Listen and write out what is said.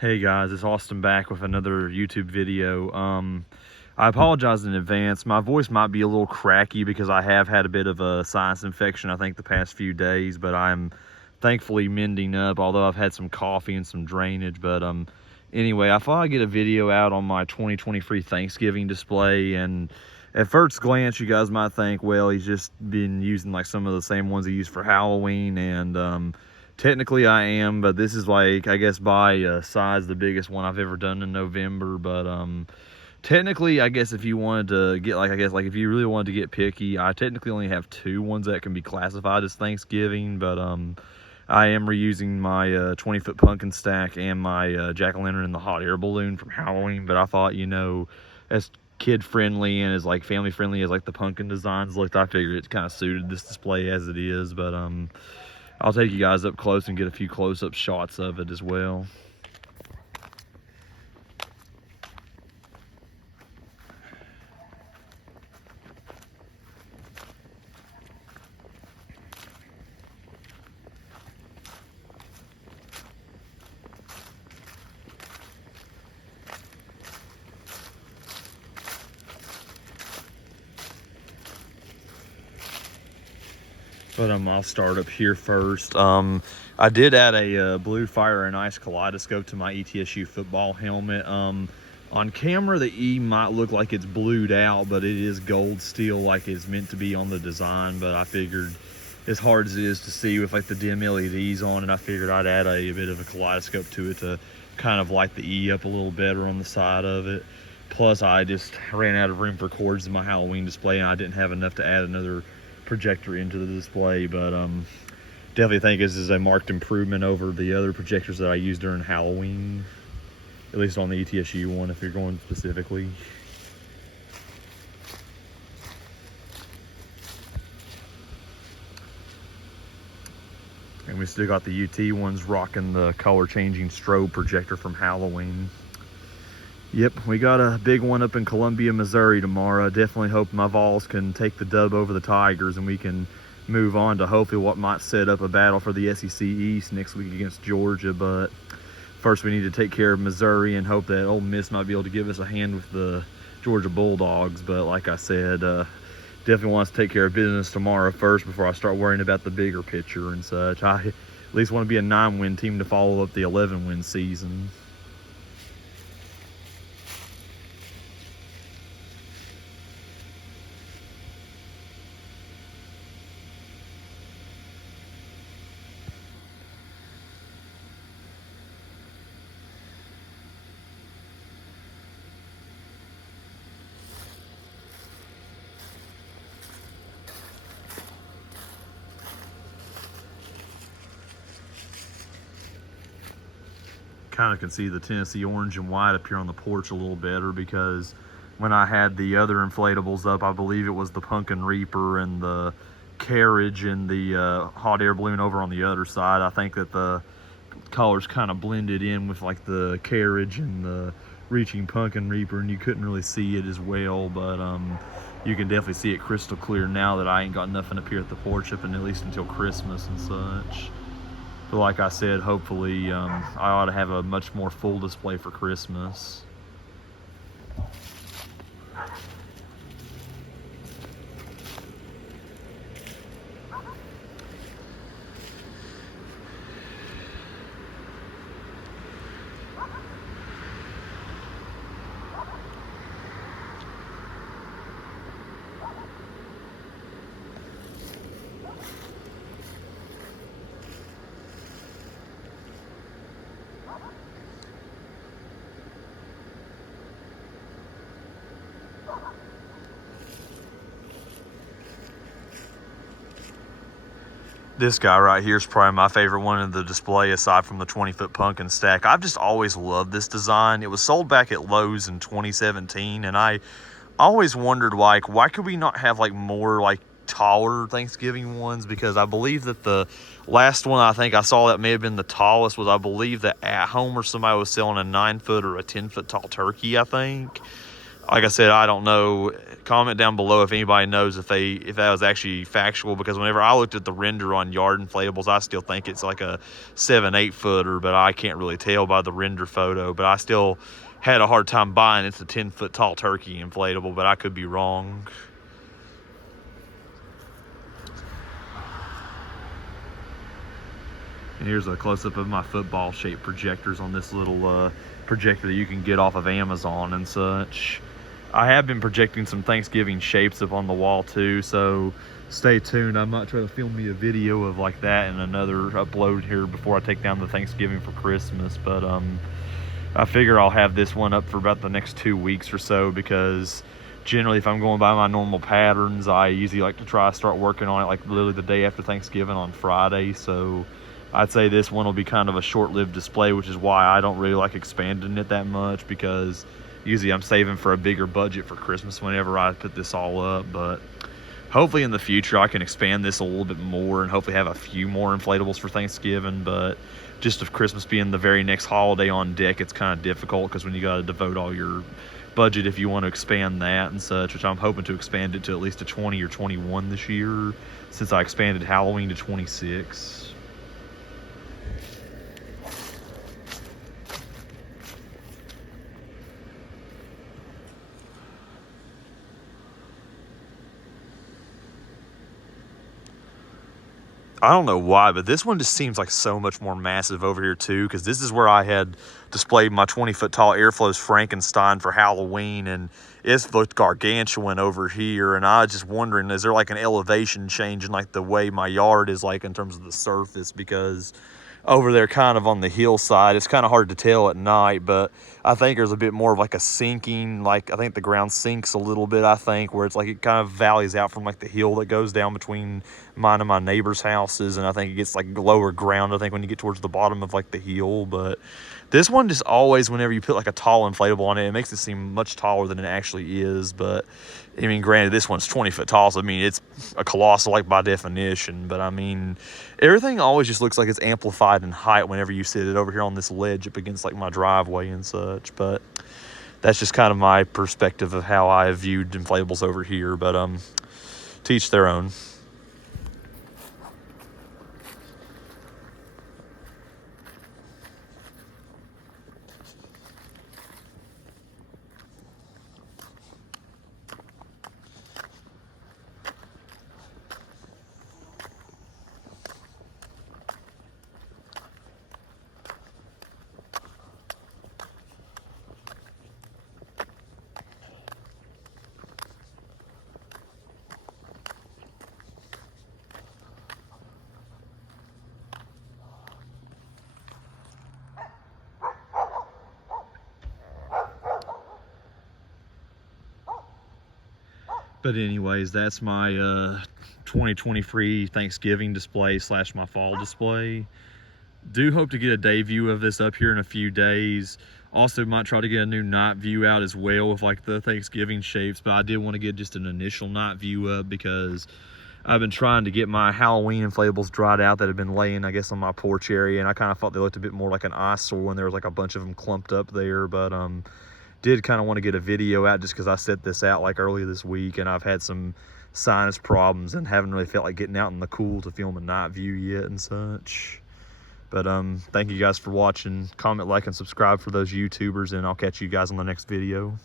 Hey guys, it's Austin back with another YouTube video. I apologize in advance. My voice might be a little cracky because I have had a bit of a sinus infection, I think, the past few days, but I'm thankfully mending up, although I've had some coffee and some drainage. But anyway, I thought I'd get a video out on my 2023 Thanksgiving display, and at first glance, you guys might think, well, he's just been using like some of the same ones he used for Halloween, and technically I am, but this is like, I guess by size, the biggest one I've ever done in November. But technically, I guess if you wanted to get like, I guess like if you really wanted to get picky, I technically only have two ones that can be classified as Thanksgiving. But I am reusing my 20-foot pumpkin stack and my jack-o'-lantern and the hot air balloon from Halloween. But I thought, you know, as kid friendly and as like family friendly as like the pumpkin designs looked, I figured it kind of suited this display as it is. But I'll take you guys up close and get a few close-up shots of it as well. But I'll start up here first. I did add a blue fire and ice kaleidoscope to my ETSU football helmet. On camera, the E might look like it's blued out, but it is gold steel like it's meant to be on the design. But I figured, as hard as it is to see with like the dim LEDs on it, I figured I'd add a bit of a kaleidoscope to it to kind of light the E up a little better on the side of it. Plus, I just ran out of room for cords in my Halloween display, and I didn't have enough to add another projector into the display. But definitely think this is a marked improvement over the other projectors that I used during Halloween, at least on the ETSU one if you're going specifically. And we still got the UT ones rocking the color changing strobe projector from Halloween. Yep, we got a big one up in Columbia, Missouri tomorrow. I definitely hope my Vols can take the dub over the Tigers and we can move on to hopefully what might set up a battle for the SEC East next week against Georgia. But first we need to take care of Missouri and hope that Ole Miss might be able to give us a hand with the Georgia Bulldogs. But like I said, definitely wants to take care of business tomorrow first before I start worrying about the bigger picture and such. I at least want to be a 9-win team to follow up the 11-win season. Kind of can see the Tennessee orange and white up here on the porch a little better, because when I had the other inflatables up, I believe it was the Pumpkin Reaper and the Carriage and the hot air balloon over on the other side. I think that the colors kind of blended in with like the Carriage and the reaching Pumpkin Reaper, and you couldn't really see it as well. But you can definitely see it crystal clear now that I ain't got nothing up here at the porch up, and at least until Christmas and such. But like I said, hopefully I ought to have a much more full display for Christmas. This guy right here is probably my favorite one in the display aside from the 20-foot pumpkin stack. I've just always loved this design. It was sold back at Lowe's in 2017, and I always wondered, like, why could we not have like more like taller Thanksgiving ones? Because I believe that the last one I think I saw that may have been the tallest was, I believe that At Home or somebody was selling a 9-foot or a 10-foot tall turkey, I think. Like I said, I don't know. Comment down below if anybody knows if that was actually factual, because whenever I looked at the render on Yard Inflatables, I still think it's like a 7-8 footer, but I can't really tell by the render photo. But I still had a hard time buying it's a 10-foot tall turkey inflatable, but I could be wrong. And here's a close-up of my football-shaped projectors on this little projector that you can get off of Amazon and such. I have been projecting some Thanksgiving shapes up on the wall too, so stay tuned. I might try to film me a video of like that and another upload here before I take down the Thanksgiving for Christmas. But I figure I'll have this one up for about the next 2 weeks or so, because generally if I'm going by my normal patterns, I usually like to try to start working on it like literally the day after Thanksgiving on Friday. So I'd say this one will be kind of a short-lived display, which is why I don't really like expanding it that much, because usually I'm saving for a bigger budget for Christmas whenever I put this all up. But hopefully in the future I can expand this a little bit more and hopefully have a few more inflatables for Thanksgiving. But just of Christmas being the very next holiday on deck, it's kind of difficult, because when you got to devote all your budget if you want to expand that and such, which I'm hoping to expand it to at least a 20 or 21 this year, since I expanded Halloween to 26. I don't know why, but this one just seems like so much more massive over here too, because this is where I had displayed my 20-foot tall Airflows Frankenstein for Halloween, and it's looked gargantuan over here. And I was just wondering, is there like an elevation change in like the way my yard is like in terms of the surface? Because over there kind of on the hillside, it's kind of hard to tell at night, but I think there's a bit more of like a sinking, like I think the ground sinks a little bit, I think, where it's like it kind of valleys out from like the hill that goes down between mine and my neighbor's houses, and I think it gets like lower ground, I think, when you get towards the bottom of like the hill. But this one just always, whenever you put like a tall inflatable on it, it makes it seem much taller than it actually is. But I mean, granted, this one's 20 foot tall, so I mean, it's a colossal like by definition. But I mean, everything always just looks like it's amplified in height whenever you sit it over here on this ledge up against like my driveway and such. But that's just kind of my perspective of how I viewed inflatables over here. But to each their own. But anyways, that's my 2023 Thanksgiving display / my fall display. Do hope to get a day view of this up here in a few days. Also might try to get a new night view out as well with like the Thanksgiving shapes, but I did want to get just an initial night view up, because I've been trying to get my Halloween inflatables dried out that have been laying, I guess, on my porch area, and I kind of thought they looked a bit more like an eyesore when there was like a bunch of them clumped up there. But did kind of want to get a video out just because I set this out like earlier this week, and I've had some sinus problems and haven't really felt like getting out in the cool to film a night view yet and such. But thank you guys for watching. Comment, like, and subscribe for those YouTubers, and I'll catch you guys on the next video.